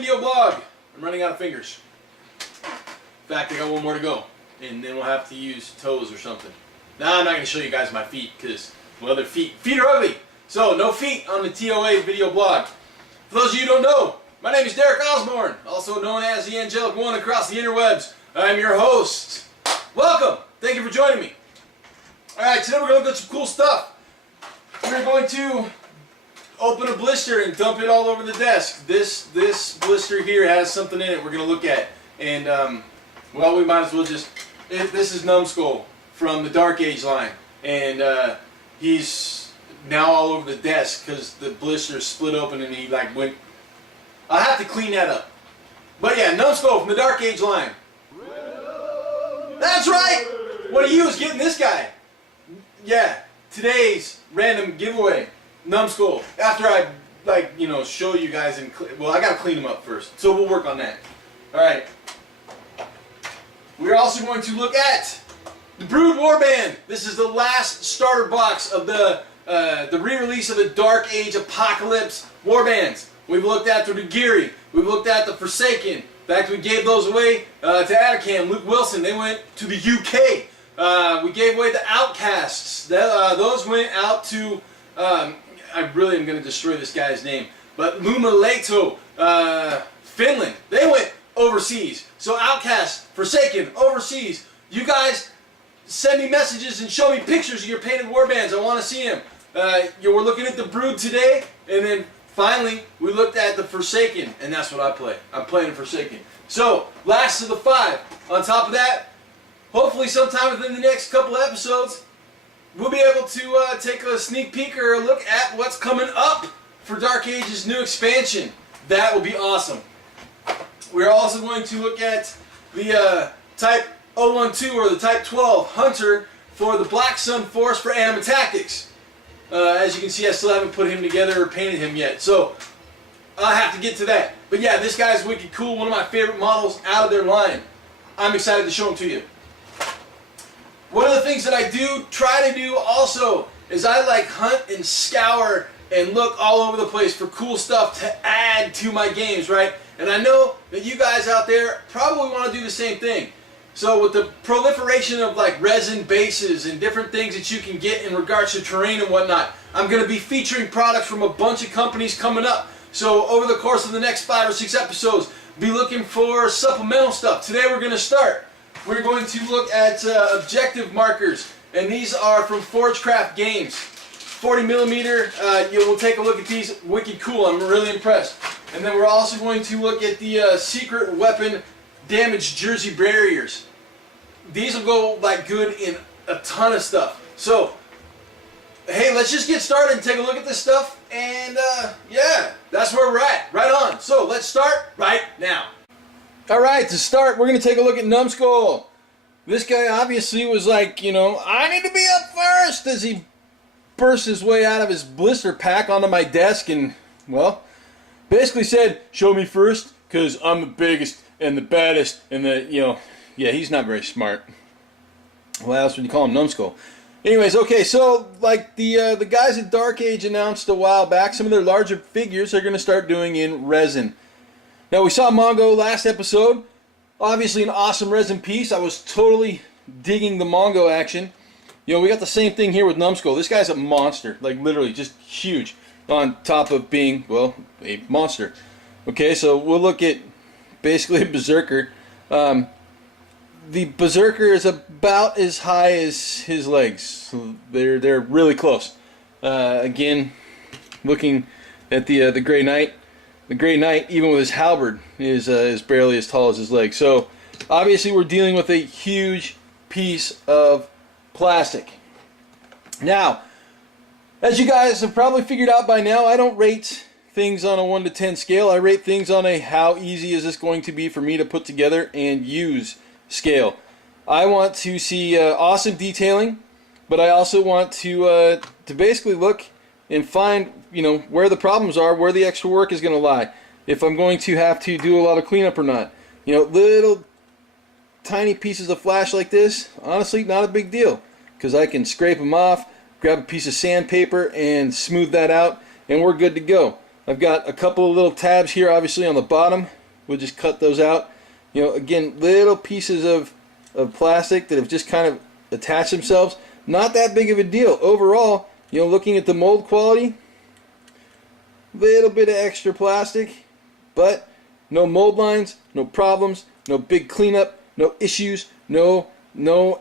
video blog. I'm running out of fingers. In fact, I got one more to go, and then we'll have to use toes or something. Now I'm not going to show you guys my feet because, well, they're feet are ugly. So no feet on the TOA video blog. For those of you who don't know, my name is Derek Osborne, also known as the Angelic One across the interwebs. I'm your host. Welcome. Thank you for joining me. All right, today we're going to look at some cool stuff. We're going to open a blister and dump it all over the desk. This blister here has something in it we're going to look at. And, well, we might as well just... This is Numskull from the Dark Age line. And he's now all over the desk because the blister split open and he like went... I'll have to clean that up. But yeah, Numskull from the Dark Age line. That's right! One of you is getting this guy. Yeah, today's random giveaway. Numskull. After I, like, you know, show you guys and... Well, I gotta clean them up first. So we'll work on that. Alright. We're also going to look at the Brood Warband. This is the last starter box of the re-release of the Dark Age Apocalypse Warbands. We've looked at the Nagiri. We've looked at the Forsaken. In fact, we gave those away to Atacam, Luke Wilson. They went to the UK. We gave away the Outcasts. Those went out to... I really am going to destroy this guy's name. But Lumaleto, Finland. They went overseas. So Outcast, Forsaken, overseas. You guys send me messages and show me pictures of your painted warbands. I want to see them. We're looking at the Brood today. And then finally, we looked at the Forsaken. And that's what I play. I'm playing Forsaken. So, last of the 5. On top of that, hopefully sometime within the next couple of episodes, we'll be able to take a sneak peek or a look at what's coming up for Dark Age's new expansion. That will be awesome. We're also going to look at the Type 012 or the Type 12 Hunter for the Black Sun Force for Anima Tactics. As you can see, I still haven't put him together or painted him yet, so I'll have to get to that. But yeah, this guy's wicked cool, one of my favorite models out of their line. I'm excited to show him to you. One of the things that I do try to do also is I like hunt and scour and look all over the place for cool stuff to add to my games, right? And I know that you guys out there probably want to do the same thing. So with the proliferation of like resin bases and different things that you can get in regards to terrain and whatnot, I'm going to be featuring products from a bunch of companies coming up. So over the course of the next 5 or 6 episodes, be looking for supplemental stuff. Today we're going to start. We're going to look at objective markers, and these are from Forgecraft Games. 40mm, we'll take a look at these. Wicked cool, I'm really impressed. And then we're also going to look at the secret weapon damage jersey barriers. These will go like good in a ton of stuff. So, hey, let's just get started and take a look at this stuff, and yeah, that's where we're at. Right on. So, let's start right now. Alright, to start, we're going to take a look at Numskull. This guy obviously was like, you know, I need to be up first as he burst his way out of his blister pack onto my desk and, well, basically said, show me first, because I'm the biggest and the baddest and the, you know, yeah, he's not very smart. Why else would you call him Numskull? Anyways, okay, so like the guys at Dark Age announced a while back, some of their larger figures are going to start doing in resin. Now, we saw Mongo last episode. Obviously, an awesome resin piece. I was totally digging the Mongo action. You know, we got the same thing here with Numskull. This guy's a monster. Like, literally, just huge. On top of being, well, a monster. Okay, so we'll look at basically a Berserker. The Berserker is about as high as his legs. So they're really close. Again, looking at the Grey Knight. The Grey Knight, even with his halberd, is barely as tall as his leg. So, obviously, we're dealing with a huge piece of plastic. Now, as you guys have probably figured out by now, I don't rate things on a 1 to 10 scale. I rate things on a how easy is this going to be for me to put together and use scale. I want to see awesome detailing, but I also want to basically look and find, you know, where the problems are, where the extra work is going to lie. If I'm going to have to do a lot of cleanup or not. You know, little tiny pieces of flash like this, honestly, not a big deal. Because I can scrape them off, grab a piece of sandpaper and smooth that out, and we're good to go. I've got a couple of little tabs here, obviously on the bottom. We'll just cut those out. You know, again, little pieces of plastic that have just kind of attached themselves. Not that big of a deal. Overall, you know, looking at the mold quality, little bit of extra plastic, but no mold lines, no problems, no big cleanup, no issues, no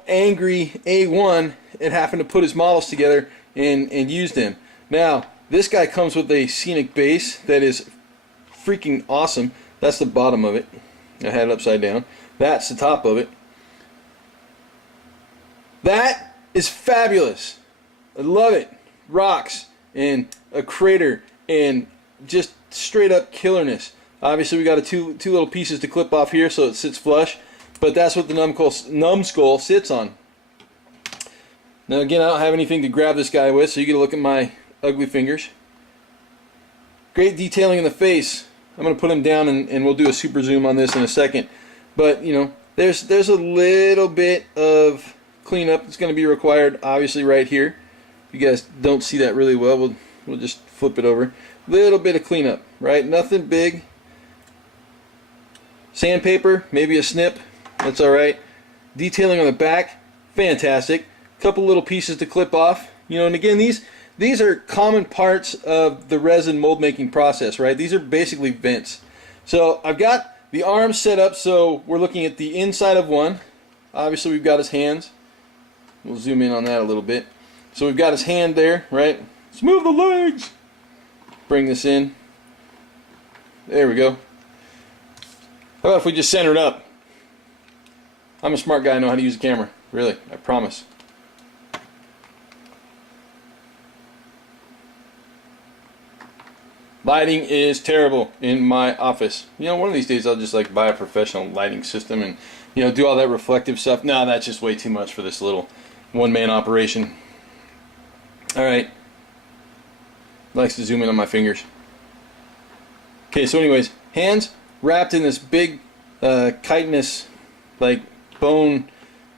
angry A1 at having to put his models together and use them. Now, this guy comes with a scenic base that is freaking awesome. That's the bottom of it. I had it upside down. That's the top of it. That is fabulous. I love it. Rocks and a crater and just straight up killerness. Obviously we got two little pieces to clip off here so it sits flush, but that's what the Numskull sits on. Now again, I don't have anything to grab this guy with, so you get a look at my ugly fingers. Great detailing in the face. I'm going to put him down and we'll do a super zoom on this in a second. But you know, there's a little bit of cleanup that's going to be required, obviously right here. If you guys don't see that really well, we'll just flip it over. Little bit of cleanup, right? Nothing big. Sandpaper, maybe a snip, that's alright. Detailing on the back, fantastic. Couple little pieces to clip off. You know, and again, these are common parts of the resin mold making process, right? These are basically vents. So I've got the arms set up so we're looking at the inside of one. Obviously we've got his hands. We'll zoom in on that a little bit. So we've got his hand there, right? Let's move the legs. Bring this in. There we go. How about if we just center it up? I'm a smart guy, I know how to use a camera. Really, I promise. Lighting is terrible in my office. You know, one of these days I'll just like buy a professional lighting system and, you know, do all that reflective stuff. No, that's just way too much for this little one-man operation. Alright. Likes to zoom in on my fingers. Okay, so anyways, hands wrapped in this big chitinous, like bone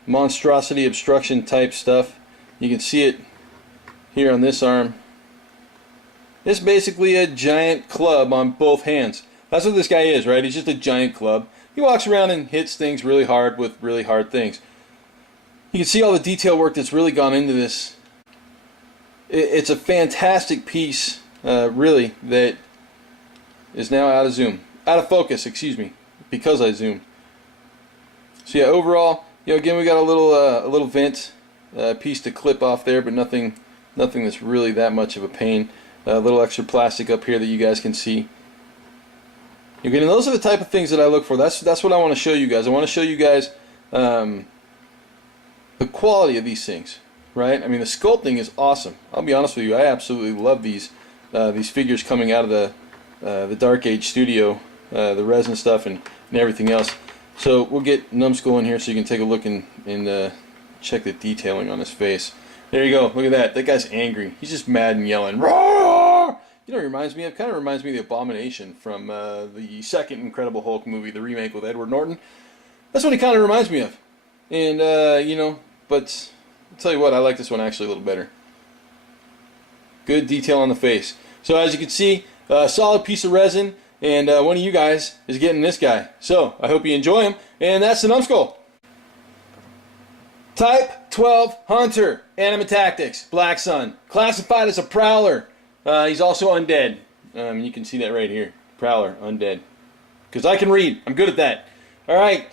monstrosity obstruction type stuff. You can see it here on this arm. It's basically a giant club on both hands. That's what this guy is, right? He's just a giant club. He walks around and hits things really hard with really hard things. You can see all the detail work that's really gone into this. It's a fantastic piece, really, that is now out of focus, excuse me, because I zoomed. So yeah, overall, you know, again, we got a little vent piece to clip off there, but nothing that's really that much of a pain. A little extra plastic up here that you guys can see. Again, and those are the type of things that I look for. That's what I want to show you guys. I want to show you guys the quality of these things, right? I mean, the sculpting is awesome. I'll be honest with you, I absolutely love these figures coming out of the Dark Age studio, the resin stuff and everything else. So we'll get Numskull in here so you can take a look and check the detailing on his face. There you go. Look at that. That guy's angry. He's just mad and yelling. Roar! You know what it reminds me of? It kind of reminds me of the Abomination from the second Incredible Hulk movie, the remake with Edward Norton. That's what he kind of reminds me of. And, you know, but I'll tell you what, I like this one actually a little better. Good detail on the face. So as you can see, a solid piece of resin, and one of you guys is getting this guy. So I hope you enjoy him, and that's the Numskull. Type 12 Hunter, Anima Tactics, Black Sun. Classified as a Prowler. He's also undead. You can see that right here. Prowler, undead. Because I can read. I'm good at that. Alright.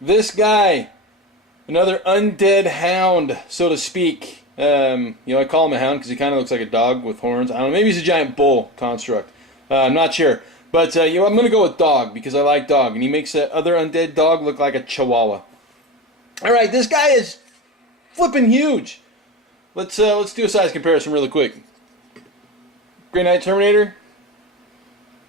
This guy. Another undead hound, so to speak. You know, I call him a hound because he kind of looks like a dog with horns. I don't know. Maybe he's a giant bull construct. I'm not sure. But, you know, I'm going to go with dog because I like dog. And he makes that other undead dog look like a chihuahua. Alright, this guy is flipping huge. Let's do a size comparison really quick. Grey Knight Terminator.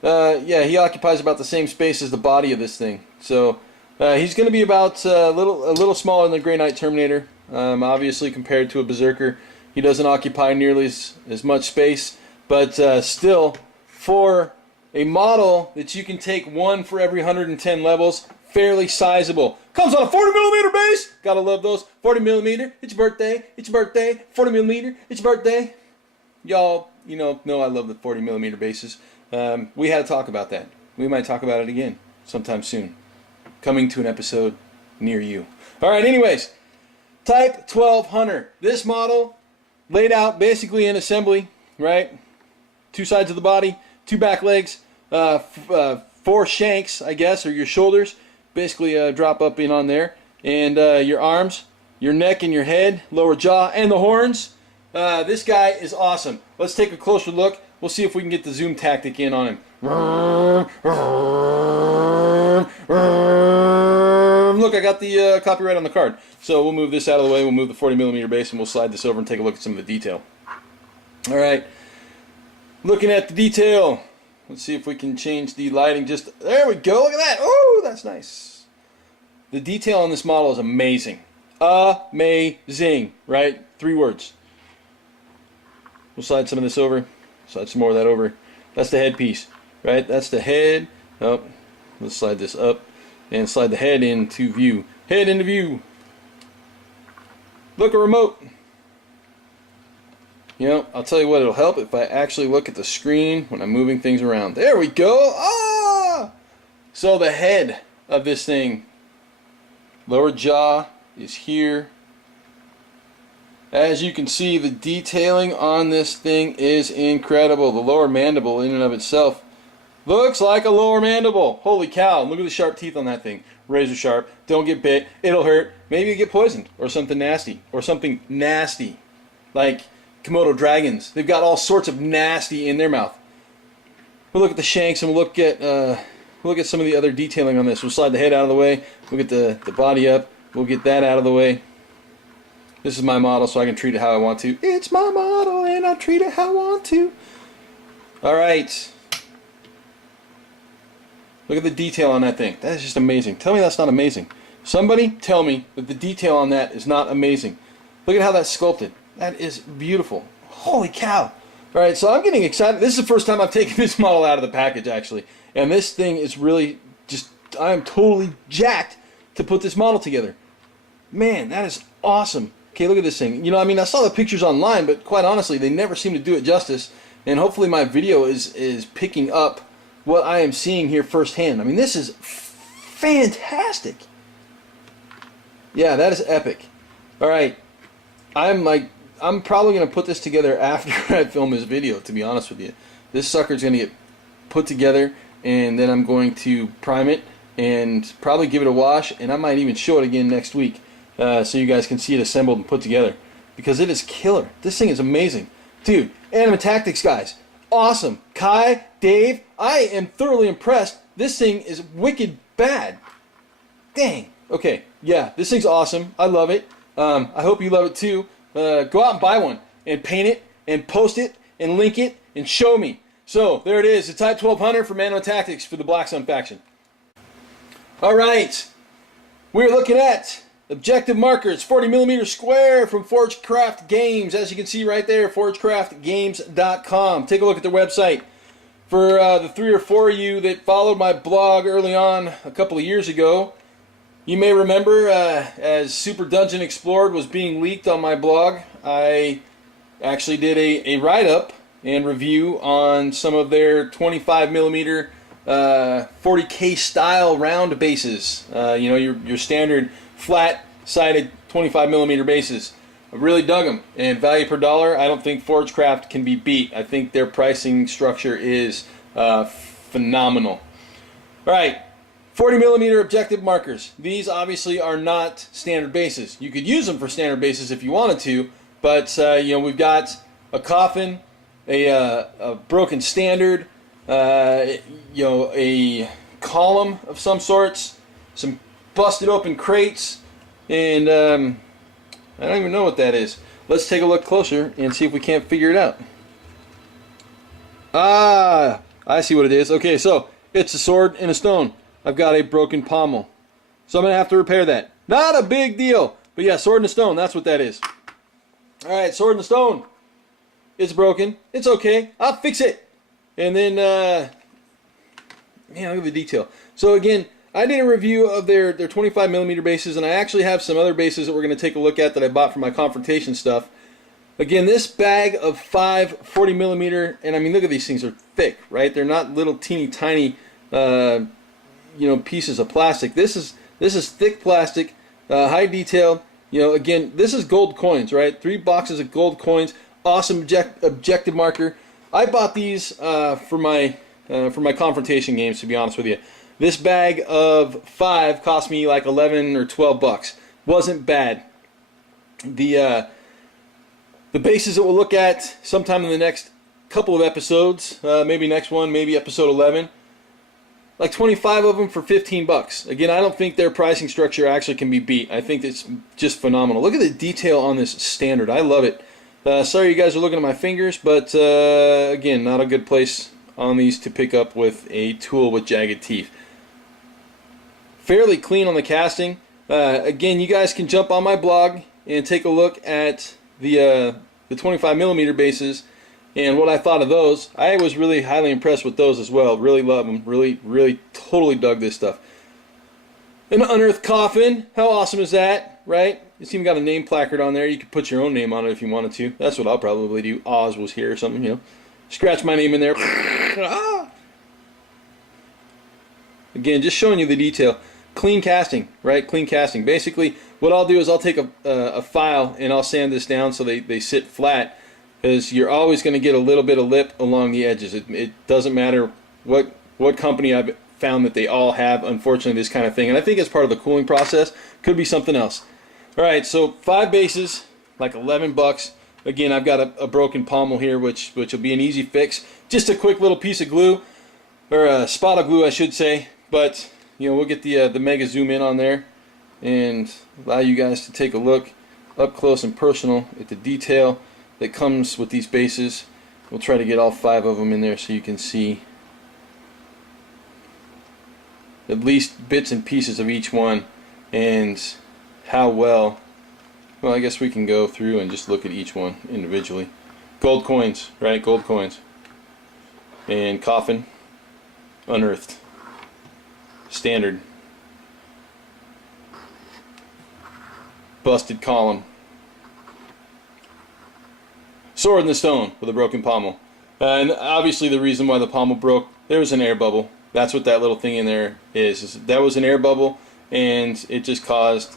Yeah, he occupies about the same space as the body of this thing. So he's going to be about a little smaller than the Grey Knight Terminator. Obviously, compared to a Berserker, he doesn't occupy nearly as much space. But still, for a model that you can take one for every 110 levels, fairly sizable. Comes on a 40mm base. Gotta love those. 40mm. It's your birthday. It's your birthday. 40mm. It's your birthday. Y'all, you know I love the 40mm bases. We had to talk about that. We might talk about it again sometime soon. Coming to an episode near you. Alright, anyways. Type 12 Hunter. This model laid out basically in assembly, right? 2 sides of the body, 2 back legs, 4 shanks, I guess, or your shoulders. Basically drop up in on there. And your arms, your neck and your head, lower jaw, and the horns. This guy is awesome. Let's take a closer look. We'll see if we can get the zoom tactic in on him. Look, I got the copyright on the card. So we'll move this out of the way. We'll move the 40mm base and we'll slide this over and take a look at some of the detail. Alright. Looking at the detail. Let's see if we can change the lighting just... There we go. Look at that. Oh, that's nice. The detail on this model is amazing. Amazing. Right? 3 words. We'll slide some of this over. Slide some more of that over. That's the headpiece. Right? That's the head. Oh, let's slide this up. And slide the head into view. Head into view. Look, a remote. You know, I'll tell you what, it'll help if I actually look at the screen when I'm moving things around. There we go. Ah! So the head of this thing, lower jaw is here. As you can see, the detailing on this thing is incredible. The lower mandible in and of itself looks like a lower mandible. Holy cow, look at the sharp teeth on that thing. Razor sharp. Don't get bit. It'll hurt. Maybe you get poisoned or something nasty. Or something nasty. Like Komodo dragons. They've got all sorts of nasty in their mouth. We'll look at the shanks and we'll look at some of the other detailing on this. We'll slide the head out of the way. We'll get the body up. We'll get that out of the way. This is my model, so I can treat it how I want to. It's my model, and I'll treat it how I want to. Alright. Look at the detail on that thing. That is just amazing. Tell me that's not amazing. Somebody tell me that the detail on that is not amazing. Look at how that's sculpted. That is beautiful. Holy cow. Alright, so I'm getting excited. This is the first time I've taken this model out of the package, actually. And this thing is really just... I am totally jacked to put this model together. Man, that is awesome. Okay, look at this thing. You know, I mean, I saw the pictures online, but quite honestly, they never seem to do it justice. And hopefully my video is picking up what I am seeing here firsthand. I mean, this is fantastic. Yeah, that is epic. Alright, I'm probably going to put this together after I film this video, to be honest with you. This sucker's going to get put together, and then I'm going to prime it, and probably give it a wash, and I might even show it again next week. So you guys can see it assembled and put together. Because it is killer. This thing is amazing. Dude, Anima Tactics guys. Awesome. Kai, Dave, I am thoroughly impressed. This thing is wicked bad. Dang. Okay, yeah, this thing's awesome. I love it. I hope you love it too. Go out and buy one. And paint it. And post it. And link it. And show me. So, there it is. The Type 12 Hunter from Anima Tactics for the Black Sun faction. Alright. We're looking at objective markers, 40mm square from Forgecraft Games. As you can see right there, forgecraftgames.com. Take a look at their website. For the 3 or 4 of you that followed my blog early on a couple of years ago, you may remember as Super Dungeon Explored was being leaked on my blog, I actually did a write-up and review on some of their 25mm 40K style round bases. You know, your standard flat-sided 25mm bases. I really dug them, and value per dollar, I don't think Forgecraft can be beat. I think their pricing structure is phenomenal. Alright, 40mm objective markers. These obviously are not standard bases. You could use them for standard bases if you wanted to, but you know, we've got a coffin, a broken standard, you know, a column of some sorts, some busted open crates, and I don't even know what that is. Let's take a look closer and see if we can't figure it out. Ah, I see what it is. Okay, so it's a sword and a stone. I've got a broken pommel, so I'm gonna have to repair that. Not a big deal, but yeah, sword and a stone, that's what that is. Alright, sword and a stone. It's broken. It's okay. I'll fix it. And then, man, look at the detail. So again, I did a review of their 25mm bases, and I actually have some other bases that we're going to take a look at that I bought for my confrontation stuff. Again, this bag of 5 40 millimeter, and I mean, look at these things, are thick, right? They're not little teeny tiny, pieces of plastic. This is thick plastic, high detail. Again, this is gold coins, right? 3 boxes of gold coins. Awesome objective marker. I bought these for my confrontation games, to be honest with you. This bag of 5 cost me like 11 or 12 bucks. Wasn't bad. The bases that we'll look at sometime in the next couple of episodes, maybe next one, maybe episode 11, like 25 of them for 15 bucks. Again, I don't think their pricing structure actually can be beat. I think it's just phenomenal. Look at the detail on this standard. I love it. Sorry you guys are looking at my fingers, but again, not a good place on these to pick up with a tool with jagged teeth. Fairly clean on the casting. Again, you guys can jump on my blog and take a look at the 25 millimeter bases and what I thought of those. I was really highly impressed with those as well. Really love them. Really totally dug this stuff. An unearthed coffin. How awesome is that, right? It's even got a name placard on there. You could put your own name on it if you wanted to. That's what I'll probably do. Oz was here or something, Scratch my name in there. Again, just showing you the detail. Clean casting, right? Clean casting. Basically, what I'll do is I'll take a file and I'll sand this down so they sit flat, because you're always going to get a little bit of lip along the edges. It doesn't matter what company I've found that they all have, unfortunately, this kind of thing. And I think it's part of the cooling process. Could be something else. All right, so 5 bases, like 11 bucks. Again, I've got a broken pommel here, which will be an easy fix. Just a quick little piece of glue, or a spot of glue, I should say. But we'll get the mega zoom in on there and allow you guys to take a look up close and personal at the detail that comes with these bases. We'll try to get all 5 of them in there so you can see at least bits and pieces of each one and how well I guess we can go through and just look at each one individually. Gold coins, right? Gold coins. And coffin, unearthed. Standard. Busted column. Sword in the stone with a broken pommel. And obviously the reason why the pommel broke, there was an air bubble. That's what that little thing in there is that was an air bubble, and it just caused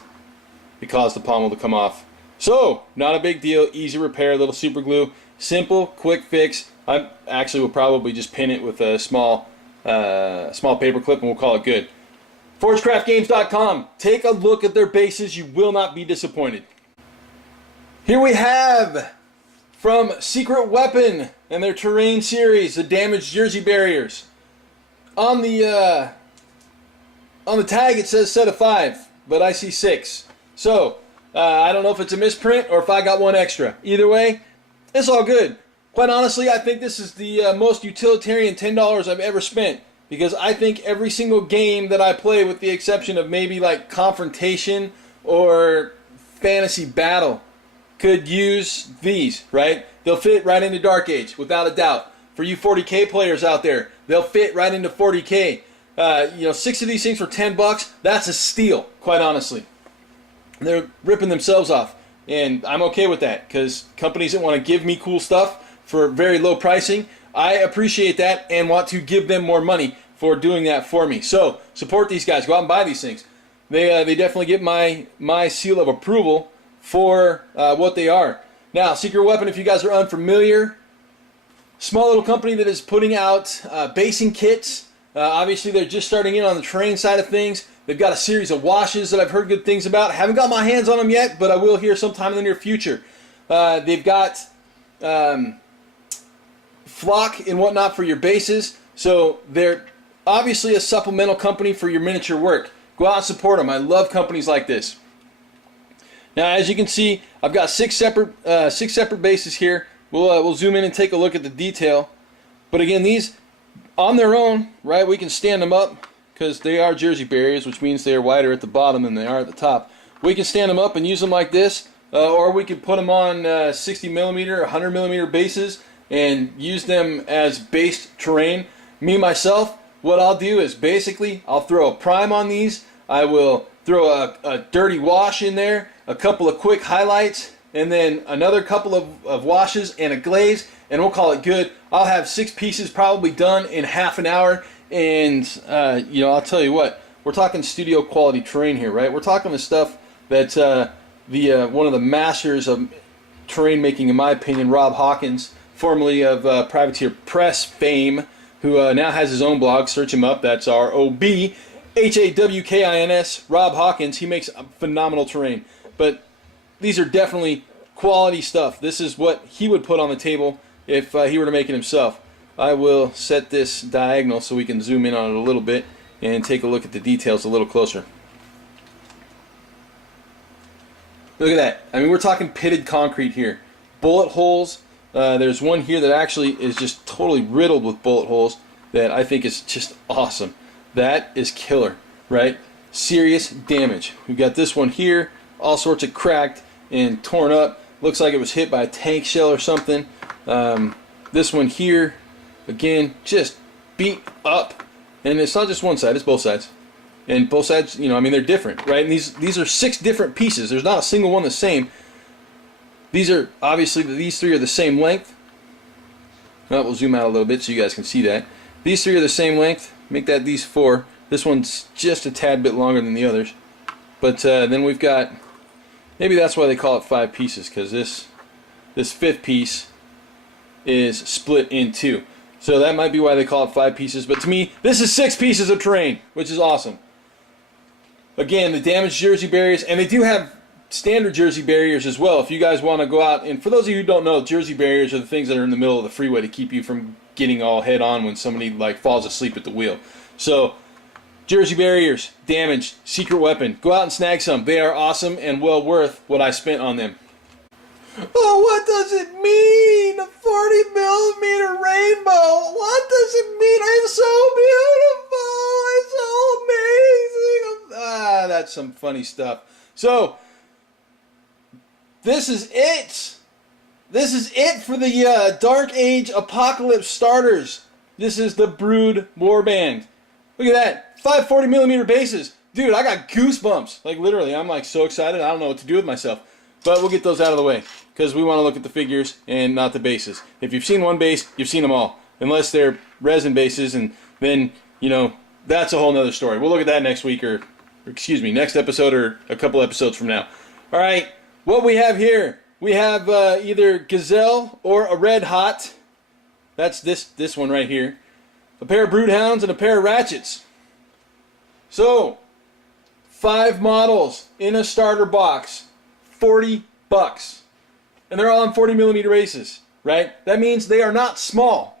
the pommel to come off. So, not a big deal, easy repair, little super glue, simple, quick fix. I actually will probably just pin it with a small paper clip and we'll call it good. ForgeCraftGames.com. Take a look at their bases, you will not be disappointed. Here we have from Secret Weapon and their Terrain series, the damaged jersey barriers. On the tag it says set of 5, but I see 6. So, I don't know if it's a misprint or if I got one extra. Either way, it's all good. Quite honestly, I think this is the most utilitarian $10 I've ever spent, because I think every single game that I play, with the exception of maybe like Confrontation or Fantasy Battle, could use these, right? They'll fit right into Dark Age, without a doubt. For you 40K players out there, they'll fit right into 40K. 6 of these things for 10 bucks, that's a steal, quite honestly. They're ripping themselves off, and I'm okay with that, because companies that want to give me cool stuff for very low pricing, I appreciate that and want to give them more money for doing that for me. So support these guys. Go out and buy these things. They definitely get my seal of approval for what they are. Now, Secret Weapon, if you guys are unfamiliar, small little company that is putting out basing kits. Obviously, they're just starting in on the terrain side of things. They've got a series of washes that I've heard good things about. Haven't got my hands on them yet, but I will here sometime in the near future. They've got flock and whatnot for your bases. So they're obviously a supplemental company for your miniature work. Go out and support them. I love companies like this. Now, as you can see, I've got six separate bases here. We'll zoom in and take a look at the detail. But again, these on their own, right? We can stand them up because they are jersey barriers, which means they are wider at the bottom than they are at the top. We can stand them up and use them like this, or we could put them on 60 millimeter, 100 millimeter bases and use them as based terrain. Me myself, what I'll do is basically I'll throw a prime on these. I will throw a dirty wash in there, a couple of quick highlights, and then another couple of washes and a glaze, and we'll call it good. I'll have 6 pieces probably done in half an hour, and you know, I'll tell you what, we're talking studio quality terrain here, right? We're talking the stuff that one of the masters of terrain making, in my opinion, Rob Hawkins, formerly of Privateer Press fame, who now has his own blog. Search him up. That's ROBHAWKINS, Rob Hawkins. He makes phenomenal terrain. But these are definitely quality stuff. This is what he would put on the table if he were to make it himself. I will set this diagonal so we can zoom in on it a little bit and take a look at the details a little closer. Look at that. I mean, we're talking pitted concrete here. Bullet holes. There's one here that actually is just totally riddled with bullet holes that I think is just awesome. That is killer, right? Serious damage. We've got this one here, all sorts of cracked and torn up. Looks like it was hit by a tank shell or something. This one here, again, just beat up. And it's not just one side, it's both sides. And both sides, you know, I mean, they're different, right? And these are 6 different pieces. There's not a single one the same. These are, obviously, these 3 are the same length. Well, we'll zoom out a little bit so you guys can see that. These 3 are the same length. Make that these 4. This one's just a tad bit longer than the others. But then we've got, maybe that's why they call it 5 pieces, because this 5th piece is split in 2. So that might be why they call it 5 pieces. But to me, this is 6 pieces of terrain, which is awesome. Again, the damaged jersey barriers, and they do have standard jersey barriers as well. If you guys want to go out, and for those of you who don't know, jersey barriers are the things that are in the middle of the freeway to keep you from getting all head on when somebody like falls asleep at the wheel. So jersey barriers, damaged, secret weapon. Go out and snag some. They are awesome and well worth what I spent on them. Oh, what does it mean? A 40mm rainbow. What does it mean? It's so beautiful. It's so amazing. Ah, that's some funny stuff. So this is it. This is it for the Dark Age Apocalypse starters. This is the Brood Warband. Look at that. 5 40mm bases. Dude, I got goosebumps. Like, literally, I'm like so excited. I don't know what to do with myself. But we'll get those out of the way, because we want to look at the figures and not the bases. If you've seen one base, you've seen them all. Unless they're resin bases, and then, you know, that's a whole nother story. We'll look at that next week, or excuse me, next episode or a couple episodes from now. Alright, what we have here, we have either Gazelle or a Red Hot. That's this one right here. A pair of Broodhounds and a pair of Ratchets. So, 5 models in a starter box. $40. And they're all on 40mm bases, right? That means they are not small.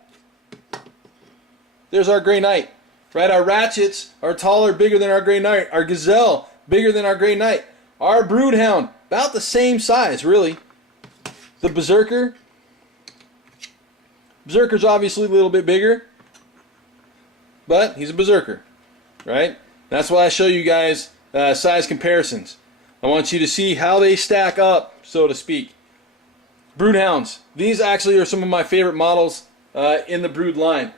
There's our Grey Knight, right? Our Ratchets are taller, bigger than our Grey Knight. Our Gazelle, bigger than our Grey Knight. Our Broodhound, about the same size, really. The Berserker's obviously a little bit bigger, but he's a Berserker, right? That's why I show you guys size comparisons. I want you to see how they stack up, so to speak. Broodhounds. These actually are some of my favorite models in the Brood line.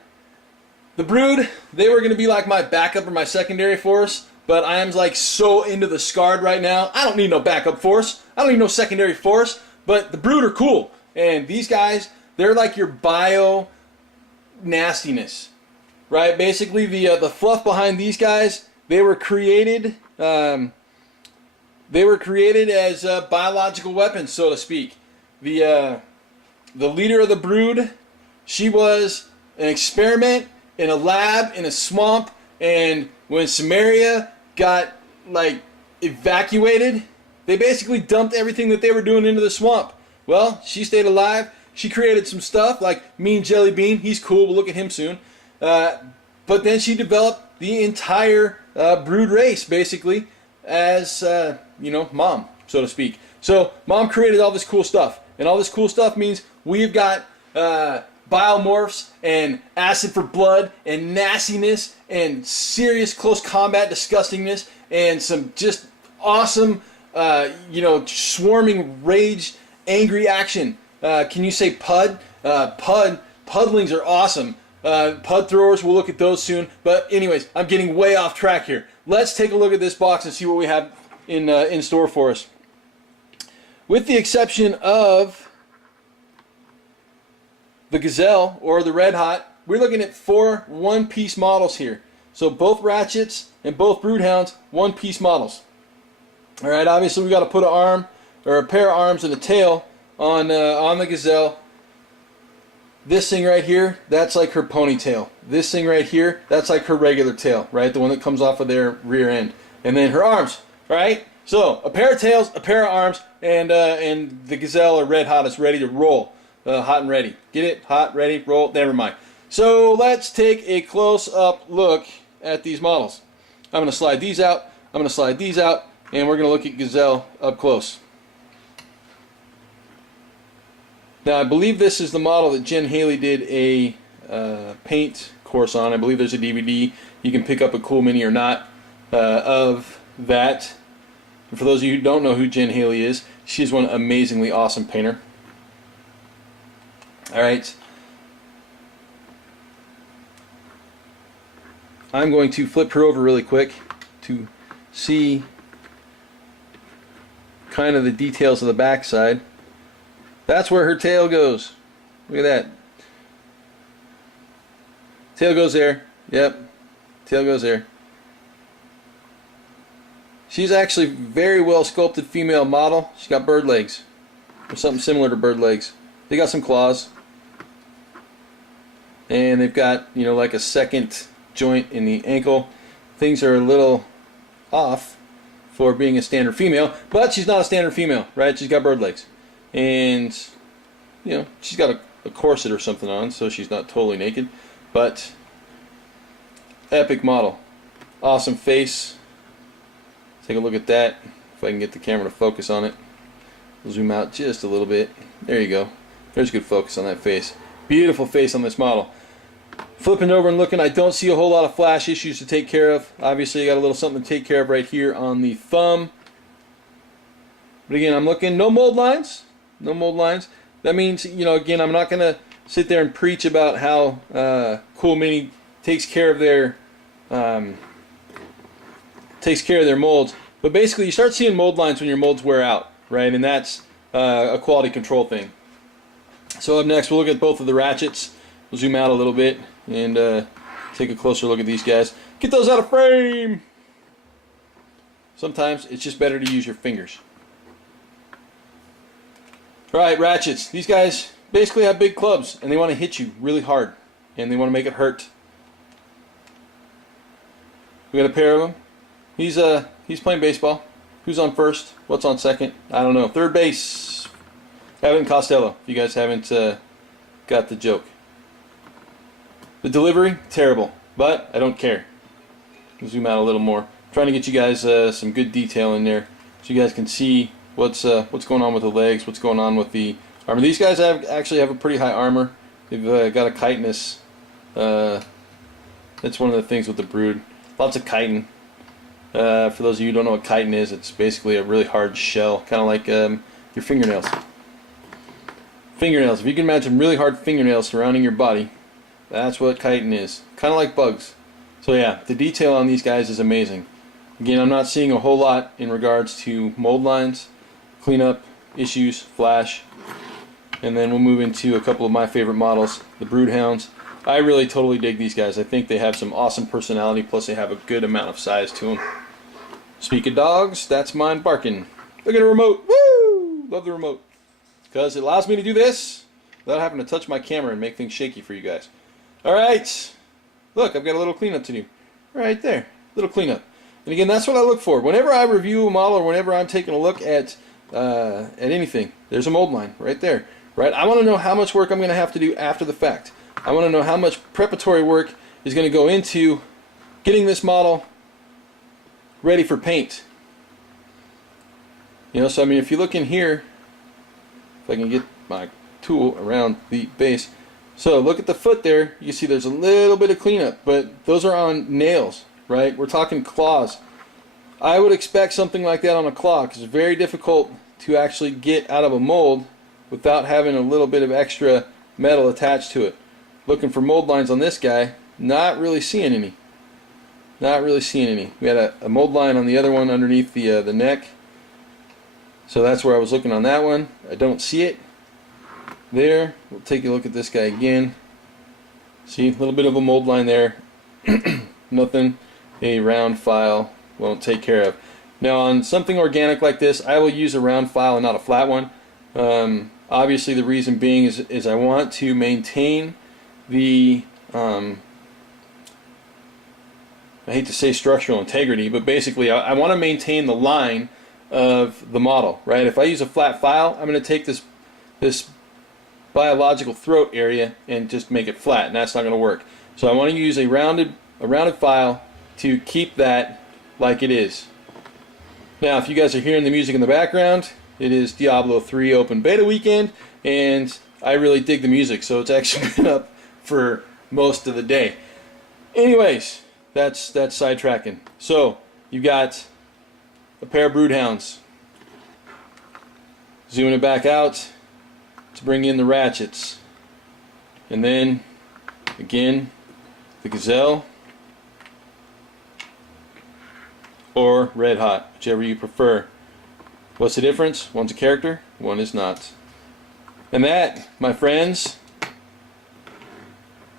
The Brood, they were going to be like my backup or my secondary force, but I am like so into the Scarred right now. I don't need no backup force. I don't need no secondary force, but the Brood are cool. And these guys, they're like your bio nastiness, right? Basically, the fluff behind these guys, they were created as biological weapons, so to speak. The leader of the Brood, she was an experiment in a lab in a swamp, and when Samaria got like evacuated, they basically dumped everything that they were doing into the swamp. Well, she stayed alive. She created some stuff like Mean Jelly Bean. He's cool. We'll look at him soon. But then she developed the entire Brood race, basically, as, you know, Mom, so to speak. So Mom created all this cool stuff. And all this cool stuff means we've got biomorphs and acid for blood and nastiness and serious close combat disgustingness and some just awesome, you know, swarming rage, angry action. Can you say Pud? Pudlings are awesome. Pud throwers, we'll look at those soon. But anyways, I'm getting way off track here. Let's take a look at this box and see what we have in store for us. with the exception of the Gazelle or the Red Hot, we're looking at 4 one-piece models here. So both ratchets and both broodhounds, one-piece models. All right, obviously we got to put an arm or a pair of arms and a tail on the Gazelle. This thing right here, that's like her ponytail. This thing right here, that's like her regular tail, right? The one that comes off of their rear end. And then her arms, right? So a pair of tails, a pair of arms, and the Gazelle or Red Hot is ready to roll. Hot and ready. Get it? Hot, ready, roll. Never mind. So let's take a close-up look at these models. I'm going to slide these out. I'm going to slide these out. And we're going to look at Gazelle up close. Now I believe this is the model that Jen Haley did a paint course on. I believe there's a DVD. You can pick up a Cool Mini or not of that. And for those of you who don't know who Jen Haley is, she's one amazingly awesome painter. Alright. I'm going to flip her over really quick to see kind of the details of the backside. That's where her tail goes. Look at that. Tail goes there. Yep. Tail goes there. She's actually a very well sculpted female model. She's got bird legs. Or something similar to bird legs. They got some claws. And they've got, you know, like a second joint in the ankle. Things are a little off for being a standard female, but she's not a standard female, right? She's got bird legs. And, you know, she's got a corset or something on, so she's not totally naked. But, epic model. Awesome face. Take a look at that. If I can get the camera to focus on it. We'll zoom out just a little bit. There you go. There's good focus on that face. Beautiful face on this model. Flipping over and looking, I don't see a whole lot of flash issues to take care of. Obviously, I got a little something to take care of right here on the thumb. But again, I'm looking, no mold lines. No mold lines. That means, you know, again, I'm not going to sit there and preach about how Cool Mini takes care of their molds. But basically, you start seeing mold lines when your molds wear out, right? And that's a quality control thing. So up next, we'll look at both of the ratchets. We'll zoom out a little bit and take a closer look at these guys. Get those out of frame! Sometimes it's just better to use your fingers. Alright, ratchets. These guys basically have big clubs and they want to hit you really hard. And they want to make it hurt. We got a pair of them. He's playing baseball. Who's on first? What's on second? I don't know. Third base. Abbott and Costello. If you guys haven't got the joke. The delivery, terrible. But I don't care. Zoom out a little more. I'm trying to get you guys some good detail in there so you guys can see what's going on with the legs, what's going on with the armor. These guys actually have a pretty high armor. They've got a chitinous. That's one of the things with the brood. Lots of chitin. For those of you who don't know what chitin is, it's basically a really hard shell, kind of like your fingernails. Fingernails. If you can imagine really hard fingernails surrounding your body, that's what chitin is. Kind of like bugs. So yeah, the detail on these guys is amazing. Again, I'm not seeing a whole lot in regards to mold lines, cleanup, issues, flash. And then we'll move into a couple of my favorite models, the broodhounds. I really totally dig these guys. I think they have some awesome personality, plus they have a good amount of size to them. Speak of dogs, that's mine barking. Look at the remote. Woo! Love the remote. Because it allows me to do this without having to touch my camera and make things shaky for you guys. Alright. Look, I've got a little cleanup to do. Right there. Little cleanup. And again, that's what I look for. Whenever I review a model or whenever I'm taking a look at anything, there's a mold line right there. Right? I want to know how much work I'm going to have to do after the fact. I want to know how much preparatory work is going to go into getting this model ready for paint. You know, so I mean, if you look in here, if I can get my tool around the base. So look at the foot there. You see there's a little bit of cleanup, but those are on nails, right? We're talking claws. I would expect something like that on a claw because it's very difficult to actually get out of a mold without having a little bit of extra metal attached to it. Looking for mold lines on this guy, not really seeing any. Not really seeing any. We had a mold line on the other one underneath the neck. So that's where I was looking on that one. I don't see it there. We'll take a look at this guy again. See, a little bit of a mold line there. Nothing a round file won't take care of. Now on something organic like this, I will use a round file and not a flat one. Obviously the reason being is I want to maintain the, I hate to say structural integrity, but basically I want to maintain the line of the model, right? If I use a flat file, I'm going to take this biological throat area and just make it flat, and that's not going to work. So I want to use a rounded file to keep that like it is. Now, if you guys are hearing the music in the background, it is Diablo 3 Open Beta Weekend, and I really dig the music, so it's actually been up for most of the day. Anyways, that's sidetracking. So you've got a pair of broodhounds. Zooming it back out to bring in the ratchets, and then again the Gazelle or Red Hot, whichever you prefer. What's the difference? One's a character, one is not. And that, my friends,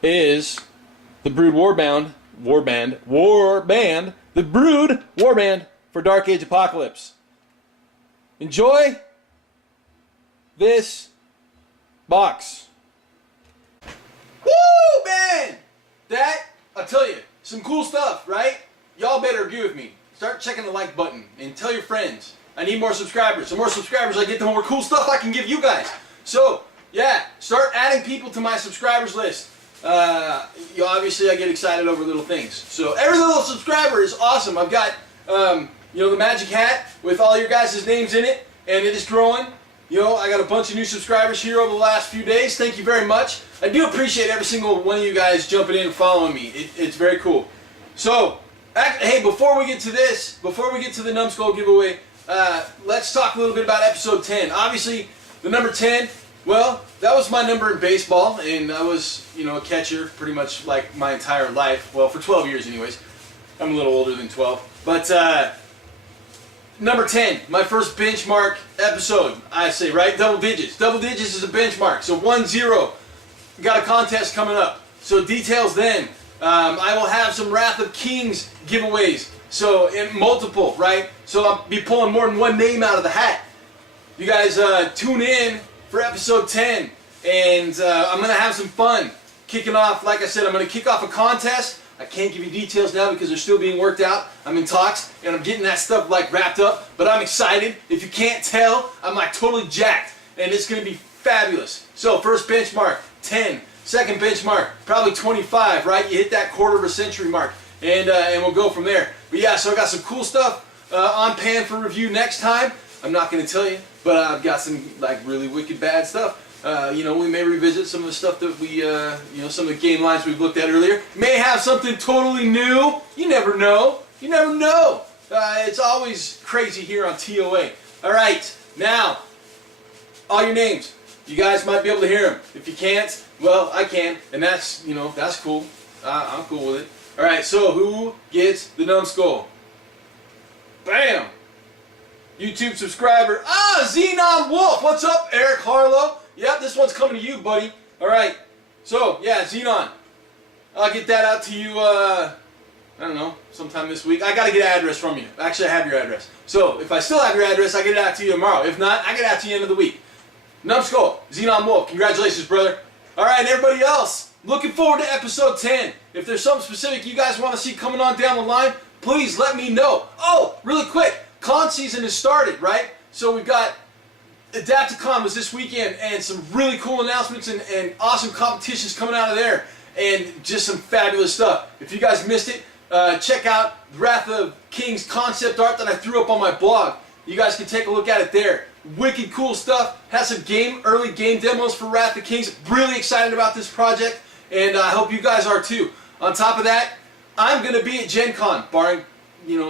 is the Brood Warband, the Brood Warband for Dark Age Apocalypse. Enjoy this box. Woo, man! That, I'll tell you, some cool stuff, right? Y'all better agree with me. Start checking the like button and tell your friends. I need more subscribers. The more subscribers I get, the more cool stuff I can give you guys. So, yeah, start adding people to my subscribers list. Obviously I get excited over little things. So every little subscriber is awesome. I've got, the magic hat with all your guys' names in it, and it is growing. I got a bunch of new subscribers here over the last few days. Thank you very much. I do appreciate every single one of you guys jumping in and following me. It's very cool. So, hey, before we get to the Numskull giveaway, let's talk a little bit about episode 10. Obviously, the number 10, well, that was my number in baseball, and I was, a catcher pretty much like my entire life. Well, for 12 years anyways. I'm a little older than 12. But, number 10, my first benchmark episode, I say, right? Double digits. Double digits is a benchmark. So 1-0. Got a contest coming up. So details then. I will have some Wrath of Kings giveaways. So in multiple, right? So I'll be pulling more than one name out of the hat. You guys tune in for episode 10. And I'm going to have some fun. Kicking off, like I said, I'm going to kick off a contest. I can't give you details now because they're still being worked out. I'm in talks and I'm getting that stuff wrapped up, but I'm excited. If you can't tell, I'm totally jacked, and it's going to be fabulous. So first benchmark, 10. Second benchmark, probably 25, right? You hit that quarter of a century mark, and we'll go from there. But yeah, so I got some cool stuff on pan for review next time. I'm not going to tell you, but I've got some really wicked bad stuff. We may revisit some of the stuff that we, some of the game lines we've looked at earlier. May have something totally new. You never know. You never know. It's always crazy here on TOA. All right, now, all your names. You guys might be able to hear them. If you can't, well, I can, and that's, that's cool. I'm cool with it. All right, so who gets the Numskull? Bam! YouTube subscriber. Xenon Wolf. What's up, Eric Harlow? Yep, this one's coming to you, buddy. Alright, so, yeah, Xenon. I'll get that out to you, I don't know, sometime this week. I gotta get an address from you. Actually, I have your address. So, if I still have your address, I'll get it out to you tomorrow. If not, I get it out to you end of the week. Numskull, Xenon Wolf, congratulations, brother. Alright, everybody else, looking forward to episode 10. If there's something specific you guys want to see coming on down the line, please let me know. Oh, really quick, con season has started, right? So we've got Adapticon was this weekend, and some really cool announcements and awesome competitions coming out of there, and just some fabulous stuff. If you guys missed it, check out Wrath of Kings concept art that I threw up on my blog. You guys can take a look at it there. Wicked cool stuff. Has some early game demos for Wrath of Kings. Really excited about this project, and I hope you guys are too. On top of that, I'm going to be at Gen Con, barring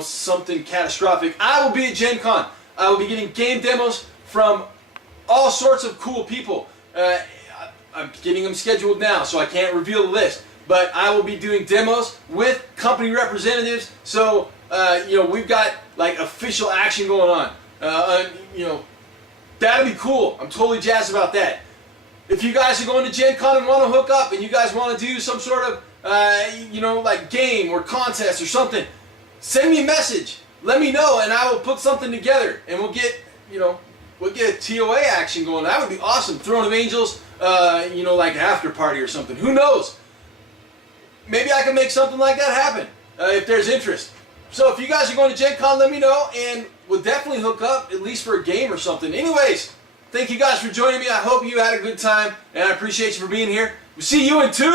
something catastrophic. I will be at Gen Con. I will be getting game demos from all sorts of cool people. I'm getting them scheduled now, so I can't reveal the list. But I will be doing demos with company representatives. So, we've got official action going on. That'd be cool. I'm totally jazzed about that. If you guys are going to Gen Con and want to hook up and you guys want to do some sort of, like game or contest or something, send me a message. Let me know and I will put something together and we'll get, we'll get a TOA action going. That would be awesome. Throne of Angels, like after party or something. Who knows? Maybe I can make something like that happen if there's interest. So if you guys are going to Gen Con, let me know and we'll definitely hook up at least for a game or something. Anyways, thank you guys for joining me. I hope you had a good time and I appreciate you for being here. We'll see you in 2.